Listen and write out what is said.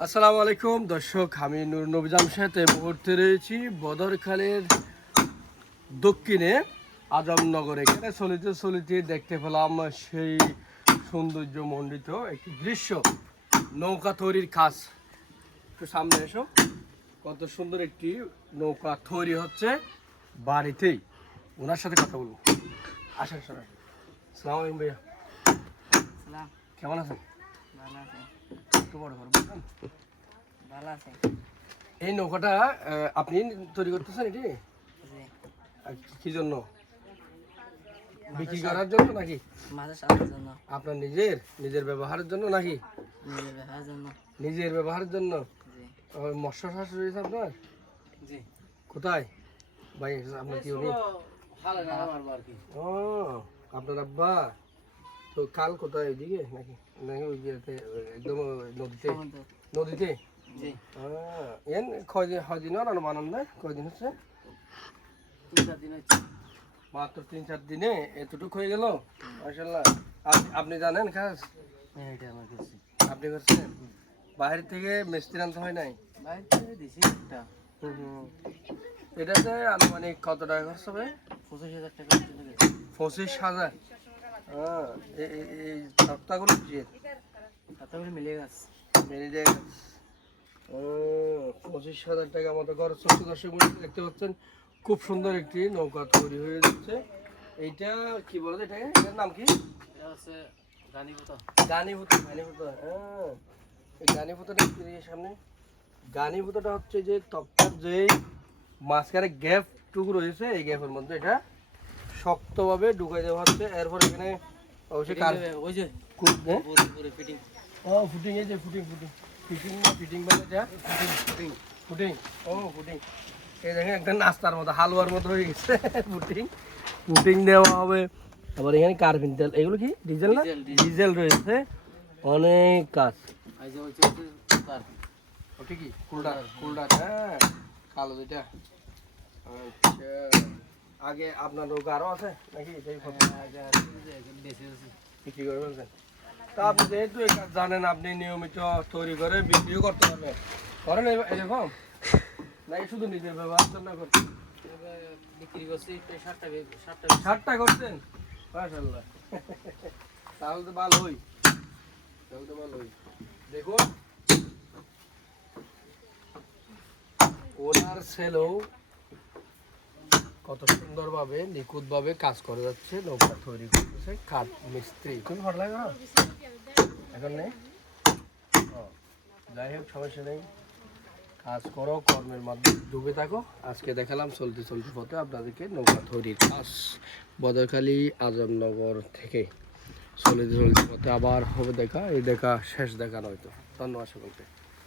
আসসালামু আলাইকুম। দর্শক আমি নুর নবী জামশেদ এই মুহূর্তে রয়েছি বদরখালের দক্ষিণে আজমনগর। এখানে চলিতে চলিতে দেখতে পেলাম সেই সৌন্দর্য মণ্ডিত একটি দৃশ্য। নৌকা তৈরির কাজ। একটু সামনে এসো। কত সুন্দর একটি নৌকা তৈরি হচ্ছে বাড়িতেই। ওনার সাথে কথা বলব। আসেন শোনেন সালাম আলাইকুম ভাইয়া। কেমন আছেন? ভালো একটু বড় করে বলবেন ভালো আছে। এই নৌকাটা আপনি তৈরি করতেছেন এটি? কি- কি জন্য? বিক্রি করার জন্য নাকি? জন্য। আপনার নিজের? নিজের ব্যবহারের জন্য নাকি? নিজের ব্যবহারের জন্য। নিজের ব্যবহারের জন্য? মৎস্য চাষ রয়েছে আপনার? জি। কোথায়? ভাই আপনার কি উনি ও আপনার আব্বা? তো কাল কোথায় ওইদিকে নাকি? নাকি ওই একদম নদীতে? নদীতে? জি। এন কয়দিন কয়দিন আর বানান দেয় কয়দিন হচ্ছে? মাত্র তিন চার দিনে এতটুকু হয়ে গেল? মাসাল্লাহ আপনি জানেন কাজ? হ্যাঁ আপনি করছেন? বাইরে থেকে মিস্ত্রি আনতে হয় নাই? বাইরে থেকে দিছি একটা। হুম হুম। এটাতে আনুমানিক কত টাকা খরচ হবে? পঁচিশ হাজার টাকা পঁচিশ হাজার। হ্যাঁ কি? তাতে করে মিলে গেছে। মেরিডে ও পঁচিশ হাজার টাকা মতো খরচ হচ্ছে। দর্শক দেখতে পাচ্ছেন খুব সুন্দর একটি নৌকা তৈরি হয়ে যাচ্ছে। এইটা কি বলে এটা এটার নাম কি? গানিপুত গানিভূত। গানিভূত হ্যাঁ। এই গানিভূতটা সামনে? গানিভূতটা হচ্ছে যে তপ্তার যে মাঝখানে গ্যাপ টুকু রয়েছে এই গ্যাপের মধ্যে এটা শক্তভাবে ঢুকাই দেওয়া হচ্ছে। এরপর এখানে অবশ্যই কার ওই যে হ্যাঁ? পুরো ফিটিং ও ফুটিং এই যে ফুটিং ফুটিং ফিটিং না ফিটিং বলে এটা? ফুটিং ফুটিং ফুটিং ও ফুটিং এই দেখেন একটা নাস্তার মতো হালুয়ার মতো হয়ে গেছে। ফুটিং ফুটিং দেওয়া হবে। আবার এখানে কার্বিন তেল। এগুলো কি? ডিজেল না? ডিজেল, রয়েছে। অনেক কাজ। যে যে ওটা কি? কুলডার কুলডার হ্যাঁ। কালো যেটা আচ্ছা। আগে আপনার নৌকা আরও আছে নাকি? এটাই বেশি বিক্রি করে ফেলছেন। তা আপনি যেহেতু এই কাজ জানেন আপনি নিয়মিত তৈরি করে বিক্রিও করতে পারবেন। করেন এরকম নাকি শুধু নিজের ব্যবহার জন্য করছেন? বিক্রি করছি ষাটটা করছেন? মাশাল্লাহ তাহলে তো ভালোই। তাহলে তো ভালোই। দেখুন। ওনার ছেলেও কত সুন্দরভাবে নিখুঁতভাবে কাজ করে যাচ্ছে, নৌকা তৈরি করতেছে কাঠ মিস্ত্রি। তুমি ভালো লাগে না? এখন নেই? যাই হোক, সমস্যা নেই। কাজ করো, কর্মের মাধ্যমে ডুবে থাকো। আজকে দেখালাম চলতে চলতে পথে আপনাদেরকে নৌকা তৈরির কাজ। বদরখালী, আজমনগর থেকে চলতে চলতে পথে আবার হবে দেখা। এই দেখা শেষ দেখা নয়তো ধন্যবাদ সকলকে।